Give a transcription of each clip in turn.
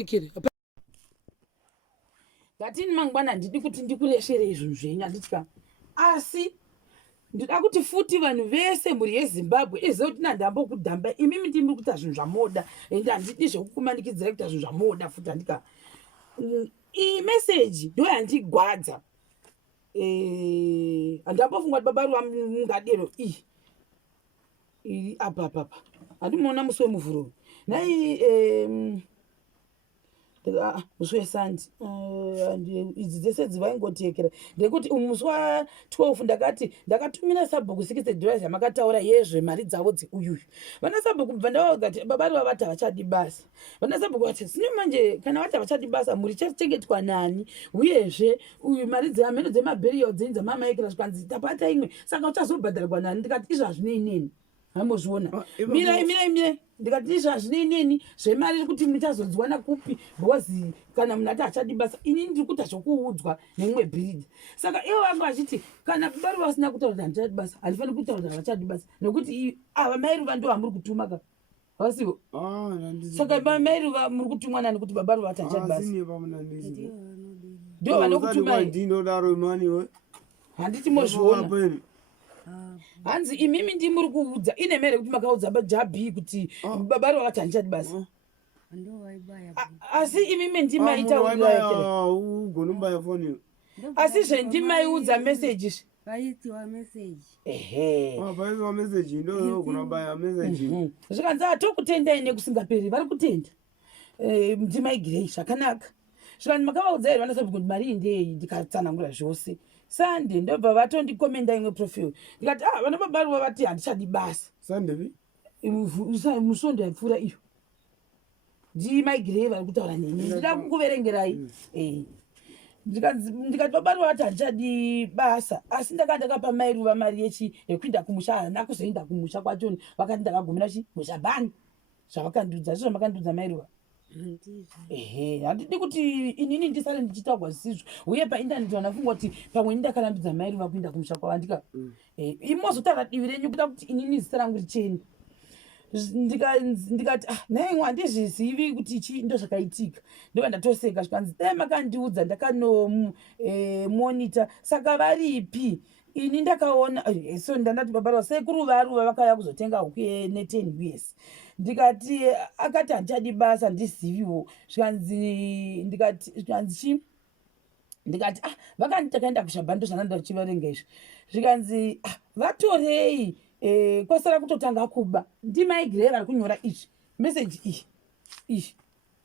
ndikire ngatini mangwana ndidi kuti ndikureshere izvinhu zvenyu handitya asi ndida kuti futi vanhu vese mhuri yezimbabwe izive kuti nandambo kudhamba imimi ndimiri kuita zvinhu zvamoda ende handidi zvekukumanikidzirai kuita zvinhu zvamoda futi handika iyi meseji ndo yandigwadza handambofunga kuti BabaRuva mungadero iri apa handimuona musi wemuvhuro nai musi wesandi idzi dzese dzivaingotekera ndekuti musi wa12 ndakati ndakatumira Sabhuku $60 yamakataura yezve mari dzavo dzeuyu vana Sabhuku bva ndavaudza kuti BabaRuva vati havachadi basa vana Sabhuku vati sino manje kana vati havachadi basa muri chachengetwa nani uyezve uyu mari dzamheno dzemabheriyo dzenyu dzamamaikira zvikanzi tapata imwe saka uchazobhadharwa nani ndikati izvazvine inini hamuzviona mirai ndikati izvazvine inini zvemari iri kuti muchazodzwana kupi bhozi kana munhu ati hachadi basa inini ndiri kuita zvokuudzwa nemwe bhiridha saka ivo vanga vachiti kana BabaRuva vasina kutaura kuti handichadi basa handifaniri kutaura kuti havachadi basa nekuti ava mairuva ndo vamuri kutuma ka vasivo saka mairuva muri kutumwa nani kuti BabaRuva vati hachadi basa ndo vanokutumai handiti mozviona hanzi imimi ndimuri kuudza ine mere kuti makaudza jabi kuti BabaRuva vati handichadi basa asi imimi ndimaitauraya asi zvendimaiudza meseji zvikanzi hatokutendai nekusingaperi vari kutenda ndimaigirei zvakanaka zvikanzi makavaudza here vana Sabhuku kuti mari indei ndikatsanangura zvose sande ndobva vatondikomenda imwe profile ndikati vana BabaRuva vati handichadi basa musondo yapfuura iyo ndimaigirei vari kutaura neni ndida kukuverengerai ndikati BabaRuva vati handichadi basa asi ndakapa mairuva mari yekuinda kumusha hana kuzoenda kumusha kwachoni vakati ndakagumira musha bani zvavakandiudza zvo zvamakandiudza mairuva handidi kuti inini ndisare ndichitaurwa zvisizvo uye paindaneti vanafunga kuti pamwe ndakarambidza mairuva kuinda kumusha kwavandika imozotaura divi renyu kuda kuti inini zita rangu richeni ndikati naimwe handizvizivi kuti ichi ndo zvakaitika ndova ndatoseka zvikanzi dai makandiudza ndakanomonita saka varipi ini ndakaona so ndandati BabaRuva sekuru varuva vakauya kuzotenga huku ne10 years ndikati akati handichadi basa ndiziviwo zvikanzi vakanditi takaenda kushabhando zvananda uchivarenga izvi zvikanzi vatorei kwasara kutotanga kuba ndimaigirei vari kunyora izvi meseji iyi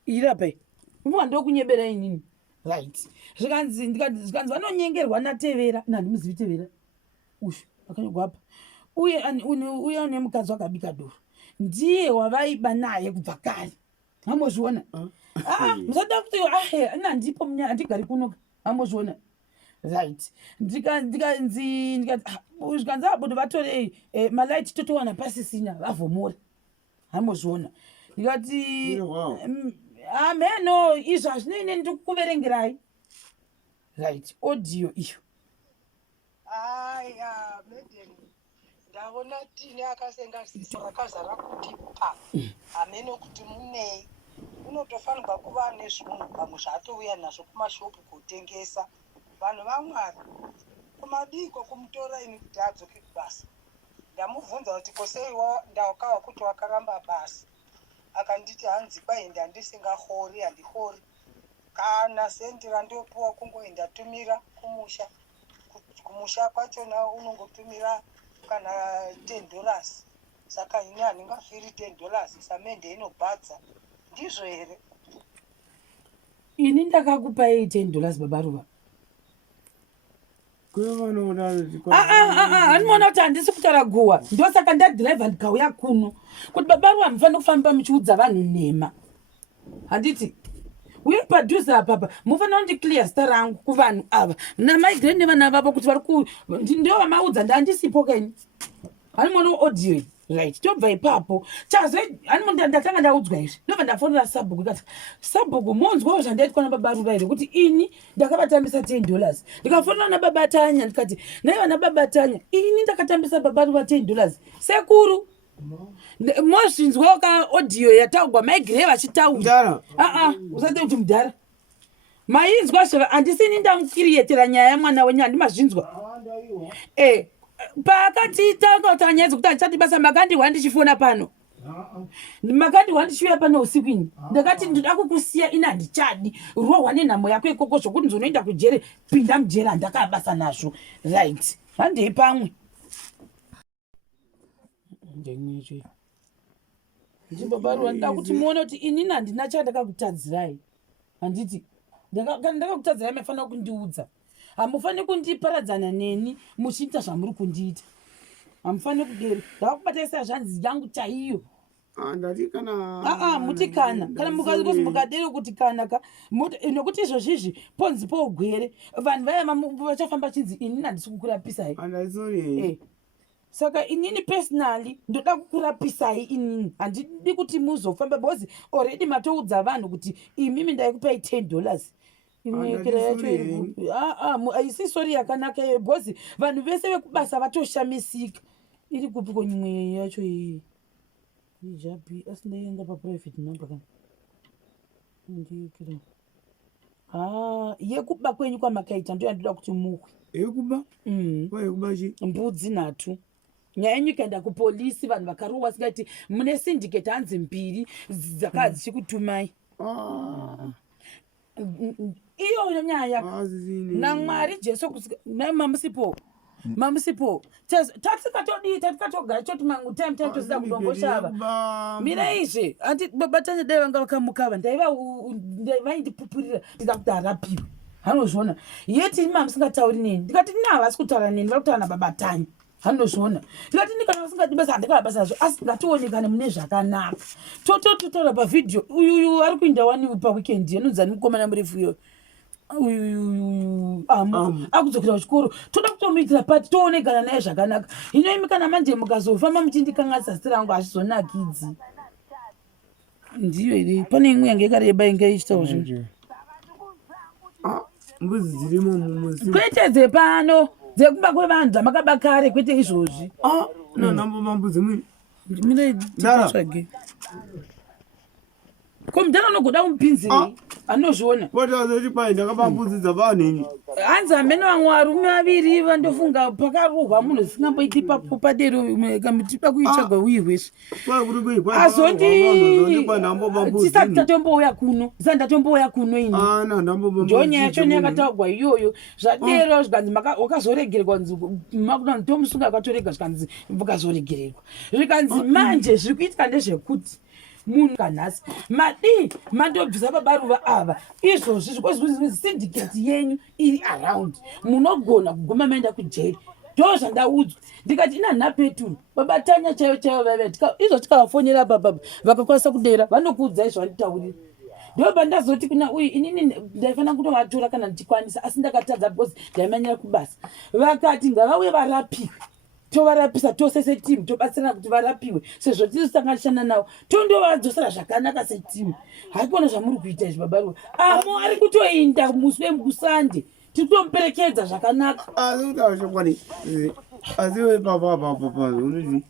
irapai mwa ndokunyebera inini right zvikanzi vanonyengerwa natevera nandimuzivi tevera uyu akanyogwa apa uye une mukadzi wakabika doro ndiye wavaiba naye kubva kare hamozviona musada kuti nandipo munyaya handigari kunoka hamozviona right zvikanzi abodo vatorei malaiti totowana pasisina vavhomora hamozviona ndikati ameno izvo hazvino ine ndikukuverengerai right audio iyo ndaona tine akasengasisa rakazara kuti hameno kuti munei unotofanirwa kuva nezvinhu pamwe zvatouya nazvo kumashopu kutengesa vanhu vaMwari kumadiko kumutora ini kuti adzoke kubasa ndamubvunza kuti koseiwa ndawakawa kuti wakaramba basa akanditi hanzi kwaenda handisingahori handihori kana sendi randopiwa kungoenda tumira kumusha kwachona unongotumira kana $10 saka ini handingafiri $10 samende inobhadza ndizvo here ini ndakakupai $10 BabaRuva handimaona kuti handisi kutaura guhwa ndosaka ndadhiraivha ndikauya kuno kuti BabaRuva mufanira kufamba muchiudza vanhu nhema handiti uye padhuze apapa mufanira kundiclear zita rangu kuvanhu ava namaigirei nevana vavo kuti ndo vamaudza ndandisipo kaini handimaona audio right tobva ipapo ndatanga ndaudzwa izvi ndobva ndafonera Sabhuku ikati Sabhuku monzwawo zvandaitwa naBabaRuva here kuti ini ndakavatambisa $10 ndikafonera naBabatanya ndikati naiva naBabatanya ini ndakatambisa BabaRuva $10 sekuru mozvinzwa ka audio yataugwa maigireva achitaura usati kuti mudhara mainzwa zvava handisini ndamukiriyetera nyaya yamwana wenyu handimazvinzwa paakatitanga kuti anyaedza kuti handichati basa makandirwa ndichifona pano makandirwa ndichiuya pano usiku ini ndakati ndida kukusiya ini handichadi rohwa nenhamo yako ikoko zvokuti nzonoenda kujere pinda mujere handakabasa nazvo right handei pamwe babaruva ndida kuti muone kuti inini handina chandakakutadzirai handiti kana ndakakutadzirai mafanira kundiudza hamufaniri kundiparadzana neni muchiita zvamuri kundiita hamufaniri kudero ndakakubatai sei zvanzi yangu chaiyo muti kana mukadero kuti kanaka nokuti izvozvizvi ponzi pougwere vanhu vaya vachafamba chinzi inini handisi kukurapisai saka inini personally ndoda kukurapisai inini handidi kuti muzofamba because already matoudza vanhu kuti imimi ndaikupai $10 imwekera yacho haisi sori yakanaka iyo because vanhu vese vekubasa vatoshamisika iri kupi konyimwe yacho iyi ijabi asindaenda paprivate number kana ndiyekera yekuba kwenyu kwamakaita ndo yandoda kuti muhwe yekuba yekuba chi mbudzi 3 nyaya yenyu ikaenda kupolisi vanhu vakarohwa singati mune syndicate hanzi 2 dzakadzikutumai iyoyo nyaya namwari jesu mamusipo tatikatodita tikatogara choti mangu time tosida kudongoshava miraizve handi babatanya dai vanga vakamukava ndaivaindipupurira ndida kuti arapiwe hanozviona yeti mamusingatauri neni ndikati navasi kutaura neni vari kutaura nababatanya hanozviona ndikati ndikana vasingati basa handikabasa nazvo asi ngationekane mune zvakanaka tototora pavhidhio uyu ari kuinda wani paweekend anonzani mukomana murefu iyoyo akudzokera kuchikoro toda kutomuitira pati toonekana naye zvakanaka hino imi kana manje mukazofamba muchindikanganisa zita rangu hazvizonakidzi ndiyo iri pane imwe yange yakareba inge ichitawo zvinhu mbudzi dzirimo mumuzi kwete dzepano dzekuba kwevanhu dzamakaba kare kwete izvozvi nanambo mambudzi mwini ndiratsvage komudhara unogoda kumupinzirei anozviona kwatazoti kwai ndakaba mbudzi dzavanhini hanzi hamene vamwe varume vaviri vandofunga pakarohwa munhu zisingamboiti papo padero kamutipa kuitsvagwa uyirwezve azondisati ndatombouya kuno ini ndonya yacho neyakataugwa iyoyo zvadero zvikanzi wakazoregererwa nzi tomusunga akatorega zvikanzi mukazoregererwa zvikanzi manje zviri kuitika ndezvekuti munhu kanhasi mandobvisa babaruva ava izvozvi zvikozvi syndicate yenyu iri around munogona kuguma maenda kujeri ndo zvandaudzwa ndikati ina nhapeturu babatanya chaiyo vaiva izvo tikavafonera bababa vakakwanisa kudera vanokuudzai zvanditaurira ndo pandazoti kuna uyu inini ndaifanira kutovatora kana ndichikwanisa asi ndakatadza because ndaimanyira kubasa vakati ngavauye varapiwe tovarapisa tose setimu tobatsirana kuti varapiwe sezvo tirisanganishana navo tondovadzosera zvakanaka setimu haikuona zvamuri kuita izvi babaruva amo ari kutoinda musi wemusande tiri kutomuperekedza zvakanaka asiwe papapapapa zvounoti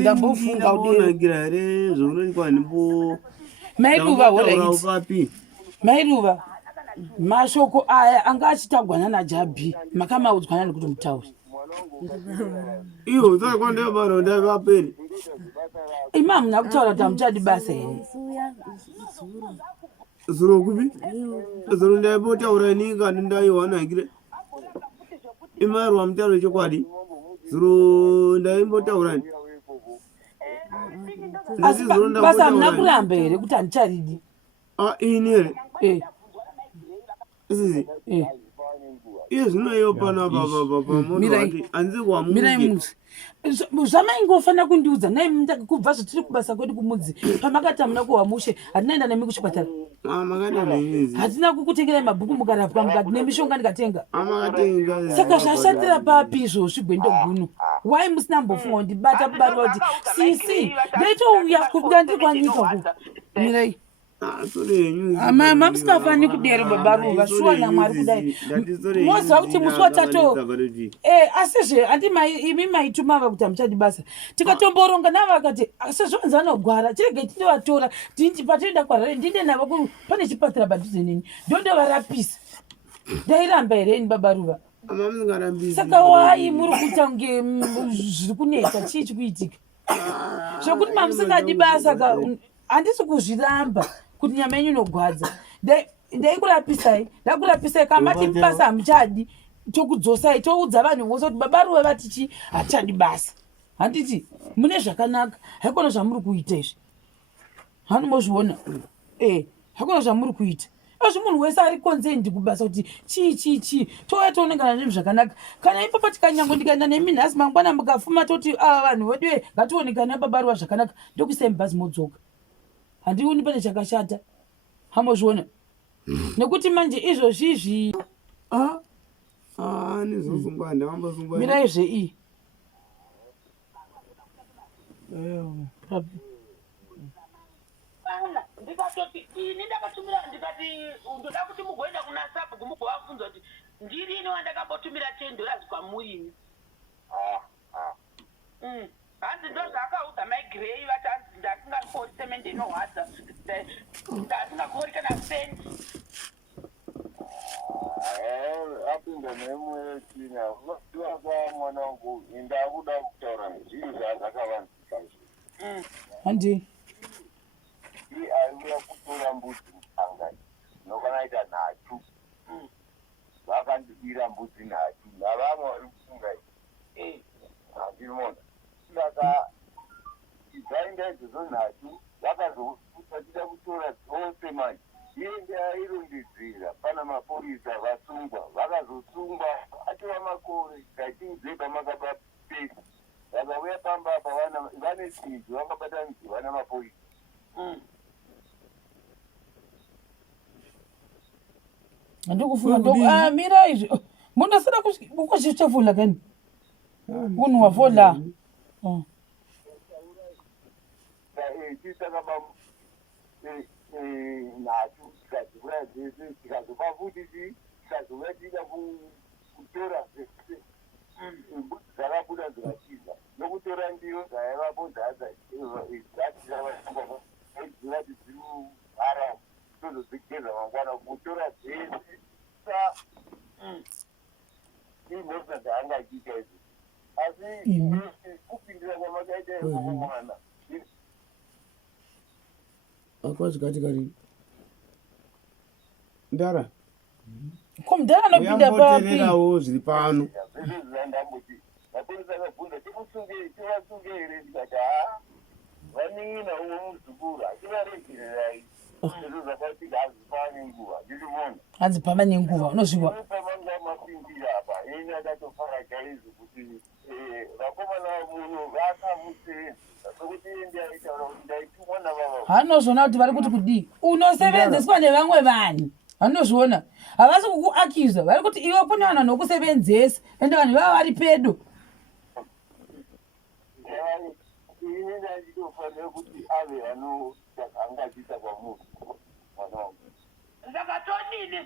ndambofunga udeonagira here zvounoti kwanimbo mairuva mashoko aya anga achitagwana najabi makamaudzwanani kuti mutauri iyo saka kwandabara ndavaperi ima muna kutaura kuti hamuchadi basa here zuro kupi zuro ndaipotaura ini kandi ndaiwanangire imarwa mutauro chokwadi zuro ndaimbotaurani basa hamuna kuramba here kuti handicharidi ini here isizi iyo zvinoiyo panapapapamoni hanzi kwamumirai zvamaingofanira kundiudza nai kubva zvotiri kubasa kwedu kumudzi pamakati hamuna kuhwamushe hatinaenda nemi kuchipatara hatina kukutengerai mabhuku mukarapwa mukati nemishonga ndikatenga saka zvashatira papi izvozvi gwendo guno wai musina mbofunga ndibata kubarwa kuti sisi ndaitouya kubuda ndiri kwanyika ku mirai Mamusingafani kudero BabaRuva shuwa naMwari kudai mozwa kuti musi watato asizve imi maituma kuti hamuchadi basa tikatomboronga navo vakati sezvonzi vanogwara chirege tindovatora patinoenda kwarare ndinde navo pane chipatara padhuze neni ndondovarapisa ndairamba here BabaRuva saka wai muri kuita kunge zviri kunetsa chii chikuitika zvokuti mamusingadi basa handisi kuzviramba kuti nyama yenyu inogwadza ndaikurapisai ndakurapisai kamati basa hamuchadi tokudzosai toudza vanhu vose kuti BabaRuva vatichi hatichadi basa handiti mune zvakanaka haikona zvamuri kuita izvi hanomozviona haikona zvamuri kuita azvi munhu wese ari konzendi kubasa kuti chii touya toonekana nezvi zvakanaka kana ipapo tikanyango ndikaenda nemi nhasi mangwana mukafuma toti ava vanhu vedu ngationekana BabaRuva zvakanaka ndokuisai mubhazi modzoka handioni pane chakashata hamozviona nekuti manje izvozvizvi mirai zvei ndikatoti ini ndakatumira ndikati ndoda kuti mugoenda kuna Sabhuku mugovabvunza kuti ndirini wandakabotumira $10 kwamurini hanzi ndozvaakaudza maigirei vati hanzi ndasingakori semende inohwadza ndasingakori kana sendi apinda nemuechina unoziva mwana wangu ndakuda kutaura zvinhu zvazvakavanzika handi aiuya kutora mbudzi mutanga nokanaita nhatu vakandibira mbudzi nhatu navamwe vari kufunga handimona saka idzainda idzodzo nhatu vakazotida kutora dzose manje iye ndairundidzira pana mapurisa vasungwa vakazosungwa atova makore kaitinzeba makaba pesi vakauya pamba apa vane chinji vakabatanidzwa namapurisa handikufunga mira izvi mundasira kukozvitofula kani unhu wafola tisakaba nhatu tikadzivura dzese tikazopa futi tikazouya tiida kutora zvese mbudzi dzakabuda dzikatiza nokutora ndiro dzaivapo dzati dzirihara tozodzigeza mangwana kutora dzese imhosva dzaangachiita idzi asi kupindira kwamakaita mwana akwazvikatikari ndara komudhara anopinda papiwo zviri pano ndamboti mapurisa akabvunza tivasunge here ndikati vanina umwe muzukuru achivaregererai izvo zvakatika hazipane nguva ndizivona hadzipama nenguva unozviwa pamanga mapindira apa eni akatofara chaizvo kuti vakomana muno vakamusevenza sokuti ndaitaura kuti ndaitumwa navava hanozviona kuti vari kuti kudii unosevenzeswa nevamwe vanhu hanozviona havasi kukuakiza vari kuti iwe kune vanhu vanokusevenzesa ende vanhu vava vari pedo ini ndanditofanira kuti ave angachiita kwamunhu mwana wangu ndakatodini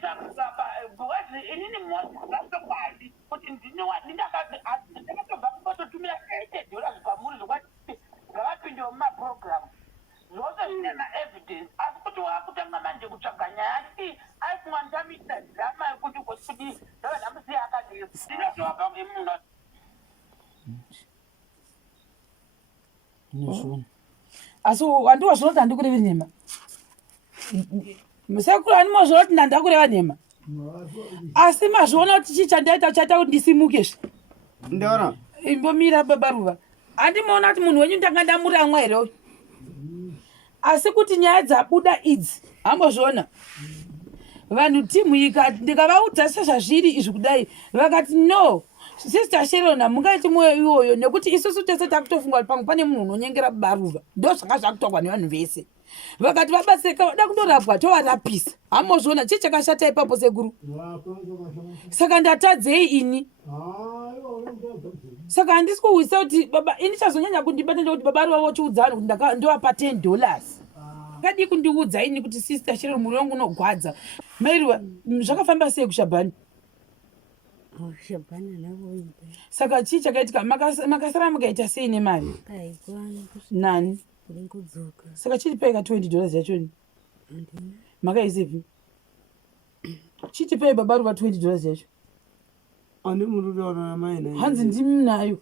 because inini mhosva.Sabhuku kuti ndakatobva kutotumira $80 kwamuri zvokwati ngavapindewo mumapurogiramu zvose zvine maevidence asi kuti wakutanga manje kutsvaga nyaya ati aikumwanitamisa dhirama yekuti ndovanhamusiya akadii ndinotoapa imunhu asi handiwazvona kuti handikureva nhema musekuru hanimozvona kuti ndandakureva nhema asi mazviona kuti chii chandaita chaita kuti ndisimukezve ndara imbomira BabaRuva handimoona kuti munhu wenyu ndanga ndamuramwa here asi kuti nyaya dzabuda idzi hambozviona vanhu timu ikati ndikavaudza sezvazviri izvi kudai vakati no sister Sherona mungaiti mwoyo iwoyo nekuti isusu tese takutofunga kuti pamwe pane munhu unonyengera BabaRuva ndo zvanga zvakutogwa nevanhu vese vakati vabatsirika vada kundorapwa tovarapisa hamozviona chii chakashata ipapo sekuru saka ndatadzei ini saka handisi kuhwisa kuti baba ini chazonyanya kundibata ndekuti BabaRuva vochiudza vanhu kuti ndovapa $10 wakadi kundiudza ini kuti sister chero muri wangu unogwadza mairiwa zvakafamba sei kushabhani Shabana navoida. saka chii chakaitika makasara mukaita sei nemari Kaikwana nani kuringudzoka. saka chitipei ka $20 yachoni Andina. makaisepi chitipei BabaRuva $20 yacho ane murudo na mai naye hanzi ndimi nayo